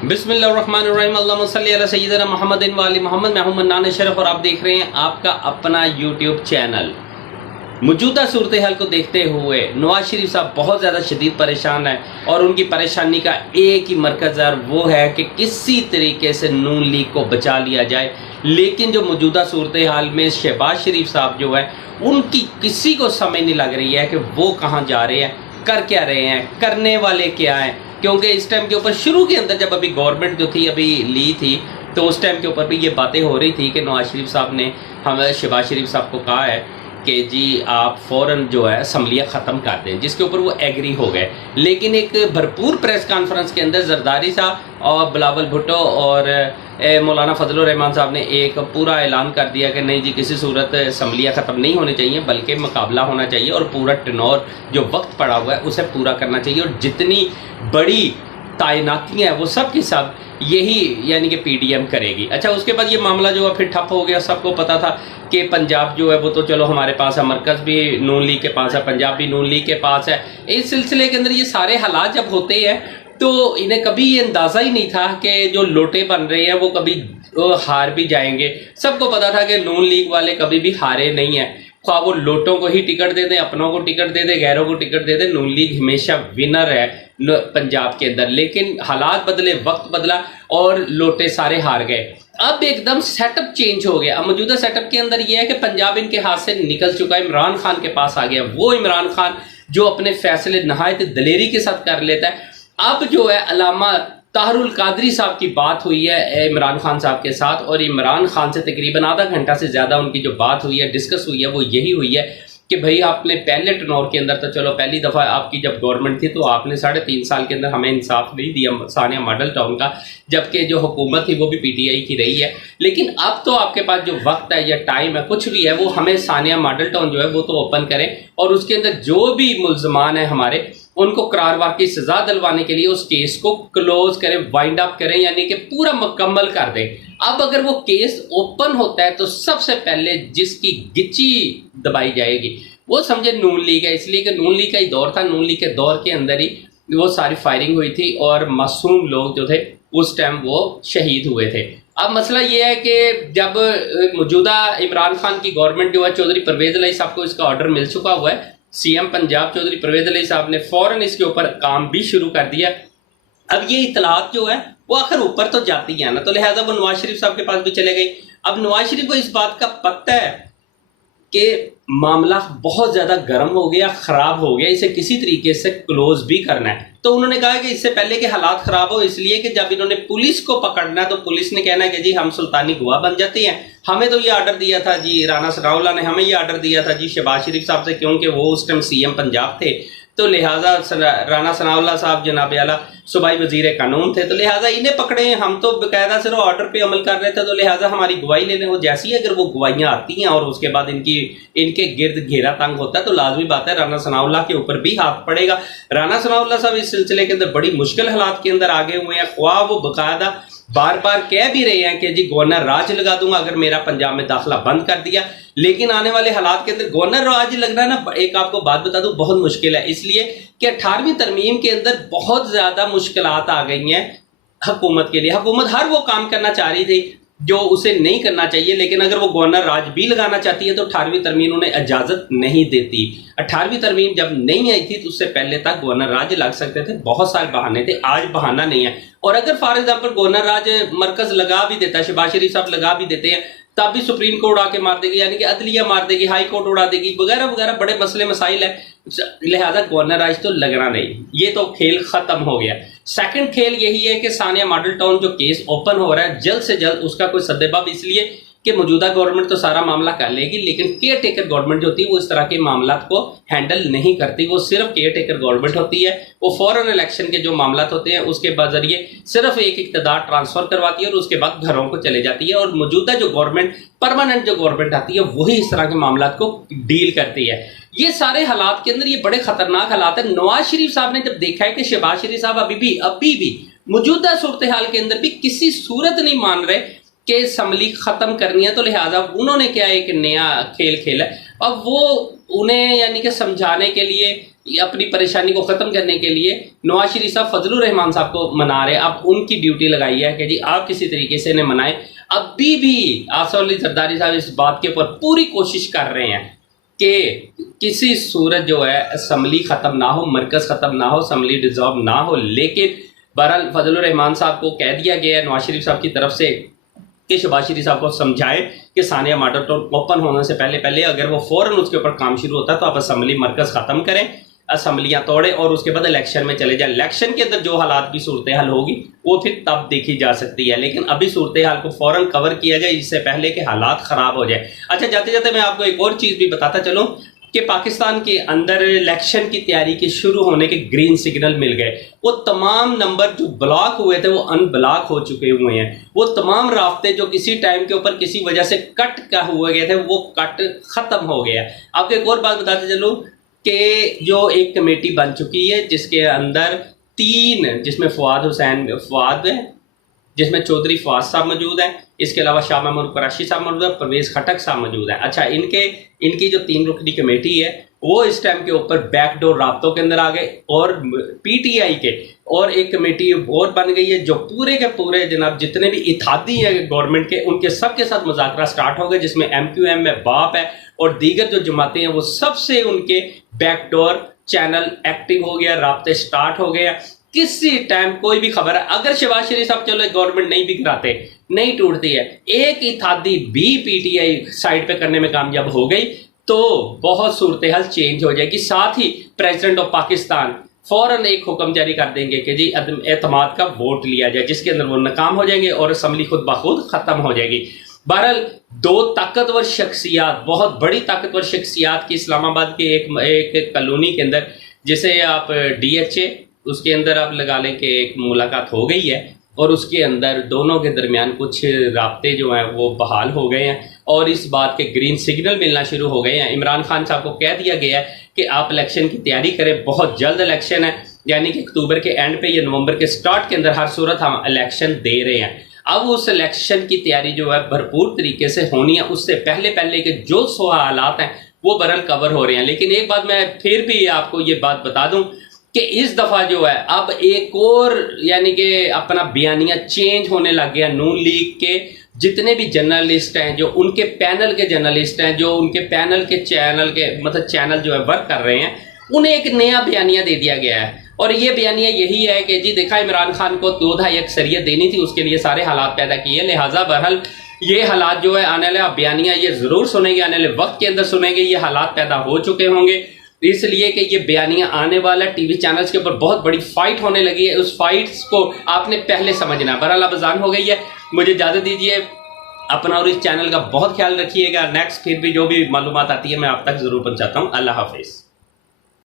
بسم اللہ الرحمن الرحیم، اللہم صلی علی سیدنا محمد و آل محمد۔ میں ہوں منان اشرف اور آپ دیکھ رہے ہیں آپ کا اپنا یوٹیوب چینل۔ موجودہ صورتحال کو دیکھتے ہوئے نواز شریف صاحب بہت زیادہ شدید پریشان ہیں، اور ان کی پریشانی کا ایک ہی مرکز ہے، وہ ہے کہ کسی طریقے سے نون لیگ کو بچا لیا جائے۔ لیکن جو موجودہ صورتحال میں شہباز شریف صاحب جو ہے، ان کی کسی کو سمجھ نہیں لگ رہی ہے کہ وہ کہاں جا رہے ہیں، کر کیا رہے ہیں، کرنے والے کیا ہیں۔ کیونکہ اس ٹائم کے اوپر شروع کے اندر جب ابھی گورنمنٹ جو تھی ابھی لی تھی، تو اس ٹائم کے اوپر بھی یہ باتیں ہو رہی تھی کہ نواز شریف صاحب نے ہمیں شہباز شریف صاحب کو کہا ہے کہ جی آپ فوراً جو ہے اسمبلیاں ختم کر دیں، جس کے اوپر وہ ایگری ہو گئے۔ لیکن ایک بھرپور پریس کانفرنس کے اندر زرداری صاحب اور بلاول بھٹو اور مولانا فضل الرحمان صاحب نے ایک پورا اعلان کر دیا کہ نہیں جی کسی صورت اسمبلیاں ختم نہیں ہونی چاہیے، بلکہ مقابلہ ہونا چاہیے، اور پورا ٹنور جو وقت پڑا ہوا ہے اسے پورا کرنا چاہیے، اور جتنی بڑی تعیناتیاں ہیں وہ سب کی سب یہی یعنی کہ پی ڈی ایم کرے گی۔ اچھا، اس کے بعد یہ معاملہ جو ہے پھر ٹھپ ہو گیا۔ سب کو پتا تھا کہ پنجاب جو ہے وہ تو چلو ہمارے پاس ہے، مرکز بھی نون لیگ کے پاس ہے، پنجاب بھی نون لیگ کے پاس ہے۔ اس سلسلے کے اندر یہ سارے حالات جب ہوتے ہیں تو انہیں کبھی یہ اندازہ ہی نہیں تھا کہ جو لوٹے بن رہے ہیں وہ کبھی ہار بھی جائیں گے۔ سب کو پتا تھا کہ نون لیگ والے کبھی بھی ہارے نہیں ہیں، خواہ وہ لوٹوں کو ہی ٹکٹ دے دیں، اپنوں کو ٹکٹ دے دیں، غیروں کو ٹکٹ دے دیں، نون لیگ ہمیشہ ونر ہے پنجاب کے اندر۔ لیکن حالات بدلے، وقت بدلا اور لوٹے سارے ہار گئے۔ اب ایک دم سیٹ اپ چینج ہو گیا۔ اب موجودہ سیٹ اپ کے اندر یہ ہے کہ پنجاب ان کے ہاتھ سے نکل چکا ہے، عمران خان کے پاس آ گیا۔ وہ عمران خان جو اپنے فیصلے نہایت دلیری کے ساتھ کر لیتا ہے۔ اب جو ہے علامہ طاہر القادری صاحب کی بات ہوئی ہے عمران خان صاحب کے ساتھ، اور عمران خان سے تقریباً آدھا گھنٹہ سے زیادہ ان کی جو بات ہوئی ہے، ڈسکس ہوئی ہے، وہ یہی ہوئی ہے کہ بھئی آپ نے پہلے ٹنور کے اندر تو چلو پہلی دفعہ آپ کی جب گورنمنٹ تھی تو آپ نے 3.5 سال کے اندر ہمیں انصاف نہیں دیا ثانیہ ماڈل ٹاؤن کا، جبکہ جو حکومت تھی وہ بھی پی ٹی آئی کی رہی ہے۔ لیکن اب تو آپ کے پاس جو وقت ہے یا ٹائم ہے، کچھ بھی ہے، وہ ہمیں ثانیہ ماڈل ٹاؤن جو ہے وہ تو اوپن کریں، اور اس کے اندر جو بھی ملزمان ہیں ہمارے، ان کو قرار کی سزا دلوانے کے لیے اس کیس کو کلوز کریں، وائنڈ اپ کریں، یعنی کہ پورا مکمل کر دیں۔ اب اگر وہ کیس اوپن ہوتا ہے تو سب سے پہلے جس کی گچی دبائی جائے گی وہ سمجھے نون لیگ ہے، اس لیے کہ نون لیگ کا ہی دور تھا۔ نون لیگ کے دور کے اندر ہی وہ ساری فائرنگ ہوئی تھی، اور معصوم لوگ جو تھے اس ٹائم وہ شہید ہوئے تھے۔ اب مسئلہ یہ ہے کہ جب موجودہ عمران خان کی گورنمنٹ جو ہے، چودھری پرویز الہی صاحب کو اس کا آرڈر مل چکا ہوا ہے، سی ایم پنجاب چودھری پرویز الہی صاحب نے فوراً اس کے اوپر کام بھی شروع کر دیا۔ اب یہ اطلاعات جو ہے وہ آخر اوپر تو جاتی ہیں نا، تو لہٰذا وہ نواز شریف صاحب کے پاس بھی چلے گئی۔ اب نواز شریف کو اس بات کا پتہ ہے کہ معاملہ بہت زیادہ گرم ہو گیا، خراب ہو گیا، اسے کسی طریقے سے کلوز بھی کرنا ہے۔ تو انہوں نے کہا کہ اس سے پہلے کہ حالات خراب ہو، اس لیے کہ جب انہوں نے پولیس کو پکڑنا ہے تو پولیس نے کہنا ہے کہ جی ہم سلطانی گواہ بن جاتے ہیں، ہمیں تو یہ آرڈر دیا تھا جی، رانا ثناء اللہ نے ہمیں یہ آرڈر دیا تھا جی شہباز شریف صاحب سے، کیونکہ وہ اس ٹائم سی ایم پنجاب تھے، تو لہٰذا رانا ثناء اللہ صاحب جناب اعلیٰ صوبائی وزیر قانون تھے، تو لہٰذا انہیں پکڑے، ہم تو باقاعدہ صرف آرڈر پہ عمل کر رہے تھے، تو لہٰذا ہماری گواہی لینے وہ جیسی ہے، اگر وہ گواہیاں آتی ہیں اور اس کے بعد ان کے گرد گھیرا تنگ ہوتا ہے تو لازمی بات ہے رانا ثناء اللہ کے اوپر بھی ہاتھ پڑے گا۔ رانا ثناء اللہ صاحب اس سلسلے کے اندر بڑی مشکل حالات کے اندر آگے ہوئے ہیں، خواہ وہ باقاعدہ بار بار کہہ بھی رہے ہیں کہ جی گورنر راج لگا دوں گا اگر میرا پنجاب میں داخلہ بند کر دیا، لیکن آنے والے حالات کے اندر گورنر راج لگنا نا، ایک آپ کو بات بتا دوں، بہت مشکل ہے، اس لیے کہ 18ویں ترمیم کے اندر بہت زیادہ مشکلات آ گئی ہیں حکومت کے لیے۔ حکومت ہر وہ کام کرنا چاہ رہی تھی جو اسے نہیں کرنا چاہیے، لیکن اگر وہ گورنر راج بھی لگانا چاہتی ہے تو 18ویں ترمیم انہیں اجازت نہیں دیتی۔ 18ویں ترمیم جب نہیں آئی تھی تو اس سے پہلے تک گورنر راج لگ سکتے تھے، بہت سارے بہانے تھے، آج بہانہ نہیں ہے۔ اور اگر فار ایگزامپل گورنر راج مرکز لگا بھی دیتا ہے، شہباز شریف صاحب لگا بھی دیتے ہیں، تب بھی سپریم کورٹ آ کے مار دے گی، یعنی کہ عدلیہ مار دے گی، ہائی کورٹ اڑا دے گی، وغیرہ وغیرہ، بڑے مسئلے مسائل ہیں، لہذا گورنر راج تو لگنا نہیں، یہ تو کھیل ختم ہو گیا۔ سیکنڈ کھیل یہی ہے کہ ثانیہ ماڈل ٹاؤن جو کیس اوپن ہو رہا ہے، جلد سے جلد اس کا کوئی سدباب، اس لیے کہ موجودہ گورنمنٹ تو سارا معاملہ کر لے گی، لیکن کیئر ٹیکر گورنمنٹ جو ہوتی ہے وہ اس طرح کے معاملات کو ہینڈل نہیں کرتی، وہ صرف کیئر ٹیکر گورنمنٹ ہوتی ہے، وہ فوراً الیکشن کے جو معاملات ہوتے ہیں اس کے ذریعے صرف ایک اقتدار ٹرانسفر کرواتی ہے اور اس کے بعد گھروں کو چلے جاتی ہے، اور موجودہ جو گورنمنٹ پرماننٹ جو گورنمنٹ آتی ہے وہی اس طرح کے معاملات کو ڈیل کرتی ہے۔ یہ سارے حالات کے اندر یہ بڑے خطرناک حالات ہیں۔ نواز شریف صاحب نے جب دیکھا ہے کہ شہباز شریف صاحب ابھی بھی موجودہ صورتحال کے اندر بھی کسی صورت نہیں مان رہے کہ اسمبلی ختم کرنی ہے، تو لہٰذا انہوں نے کیا ایک نیا کھیل کھیلا ہے۔ اب وہ انہیں یعنی کہ سمجھانے کے لیے اپنی پریشانی کو ختم کرنے کے لیے نواز شریف صاحب فضل الرحمان صاحب کو منا رہے ہیں. اب ان کی ڈیوٹی لگائی ہے کہ جی آپ کسی طریقے سے انہیں منائیں. ابھی بھی آصف علی زرداری صاحب اس بات کے اوپر پوری کوشش کر رہے ہیں کہ کسی صورت جو ہے اسمبلی ختم نہ ہو, مرکز ختم نہ ہو, اسمبلی ڈیزالو نہ ہو. لیکن بہرحال فضل الرحمان صاحب کو کہہ دیا گیا ہے نواز شریف صاحب کی طرف سے کہ شہباز شریف صاحب کو سمجھائے کہ ثانیہ ماڈل ٹاؤن اوپن ہونے سے پہلے اگر وہ فوراً اس کے اوپر کام شروع ہوتا ہے تو آپ اسمبلی مرکز ختم کریں, اسمبلیاں توڑیں اور اس کے بعد الیکشن میں چلے جائیں. الیکشن کے اندر جو حالات کی صورتحال ہوگی وہ پھر تب دیکھی جا سکتی ہے, لیکن ابھی صورتحال کو فوراً کور کیا جائے اس سے پہلے کہ حالات خراب ہو جائے. اچھا جاتے جاتے میں آپ کو ایک اور چیز بھی بتاتا چلوں کہ پاکستان کے اندر الیکشن کی تیاری کے شروع ہونے کے گرین سگنل مل گئے. وہ تمام نمبر جو بلاک ہوئے تھے وہ ان بلاک ہو چکے ہوئے ہیں. وہ تمام رابطے جو کسی ٹائم کے اوپر کسی وجہ سے کٹ کا ہوئے گئے تھے وہ کٹ ختم ہو گیا. آپ کو ایک اور بات بتاتے چلوں کہ جو ایک کمیٹی بن چکی ہے جس کے اندر 3 جس میں فواد ہے, جس میں چودھری فواد صاحب موجود ہیں, اس کے علاوہ شاہ محمود قریشی صاحب موجود ہے, پرویز خٹک صاحب موجود ہیں. اچھا ان کی جو 3 رکنی کمیٹی ہے وہ اس ٹائم کے اوپر بیک ڈور رابطوں کے اندر آ گئے اور پی ٹی آئی کے اور ایک کمیٹی اور بن گئی ہے جو پورے کے پورے جناب جتنے بھی اتحادی ہیں گورنمنٹ کے ان کے سب کے ساتھ مذاکرہ سٹارٹ ہو گئے, جس میں MQM ہے, باپ ہے اور دیگر جو جماعتیں ہیں وہ سب سے ان کے بیک ڈور چینل ایکٹیو ہو گیا, رابطے سٹارٹ ہو گیا. کسی ٹائم کوئی بھی خبر ہے اگر شہباز شریف صاحب چلو گورنمنٹ نہیں بھی کراتے, نہیں ٹوٹتی ہے, ایک اتحادی بھی پی ٹی آئی سائڈ پہ کرنے میں کامیاب ہو گئی تو بہت صورتحال چینج ہو جائے گی. ساتھ ہی پریزیڈنٹ آف پاکستان فوراً ایک حکم جاری کر دیں گے کہ جی عدم اعتماد کا ووٹ لیا جائے, جس کے اندر وہ ناکام ہو جائیں گے اور اسمبلی خود بخود ختم ہو جائے گی. بہرحال 2 طاقتور شخصیات, بہت بڑی طاقتور شخصیات کی اسلام آباد کے ایک کالونی کے اندر, جسے آپ DHA اس کے اندر آپ لگا لیں کہ ایک ملاقات ہو گئی ہے اور اس کے اندر دونوں کے درمیان کچھ رابطے جو ہیں وہ بحال ہو گئے ہیں اور اس بات کے گرین سگنل ملنا شروع ہو گئے ہیں. عمران خان صاحب کو کہہ دیا گیا ہے کہ آپ الیکشن کی تیاری کریں, بہت جلد الیکشن ہے, یعنی کہ اکتوبر کے اینڈ پہ یا نومبر کے سٹارٹ کے اندر ہر صورت ہم الیکشن دے رہے ہیں. اب اس الیکشن کی تیاری جو ہے بھرپور طریقے سے ہونی ہے, اس سے پہلے کے جو سوالات ہیں وہ برحال کور ہو رہے ہیں. لیکن ایک بات میں پھر بھی آپ کو یہ بات بتا دوں کہ اس دفعہ جو ہے اب ایک اور یعنی کہ اپنا بیانیہ چینج ہونے لگ گیا. نون لیگ کے جتنے بھی جرنلسٹ ہیں, جو ان کے پینل کے جرنلسٹ ہیں, جو ان کے پینل کے چینل جو ہے ورک کر رہے ہیں, انہیں ایک نیا بیانیہ دے دیا گیا ہے. اور یہ بیانیہ یہی ہے کہ جی دیکھا عمران خان کو 2/2 اکثریت دینی تھی, اس کے لیے سارے حالات پیدا کیے, لہٰذا بہرحال یہ حالات جو ہے آنے والے بیانیہ یہ ضرور سنیں گے, آنے والے وقت کے اندر سنیں گے, یہ حالات پیدا ہو چکے ہوں گے. اس لیے کہ یہ بیانیہ آنے والا ٹی وی چینلز کے اوپر بہت بڑی فائٹ ہونے لگی ہے, اس فائٹس کو آپ نے پہلے سمجھنا ہے. بہرحال اب اذان ہو گئی ہے, مجھے اجازت دیجیے, اپنا اور اس چینل کا بہت خیال رکھیے گا. نیکسٹ پھر بھی جو بھی معلومات آتی ہے میں آپ تک ضرور پہنچاتا ہوں. اللہ حافظ.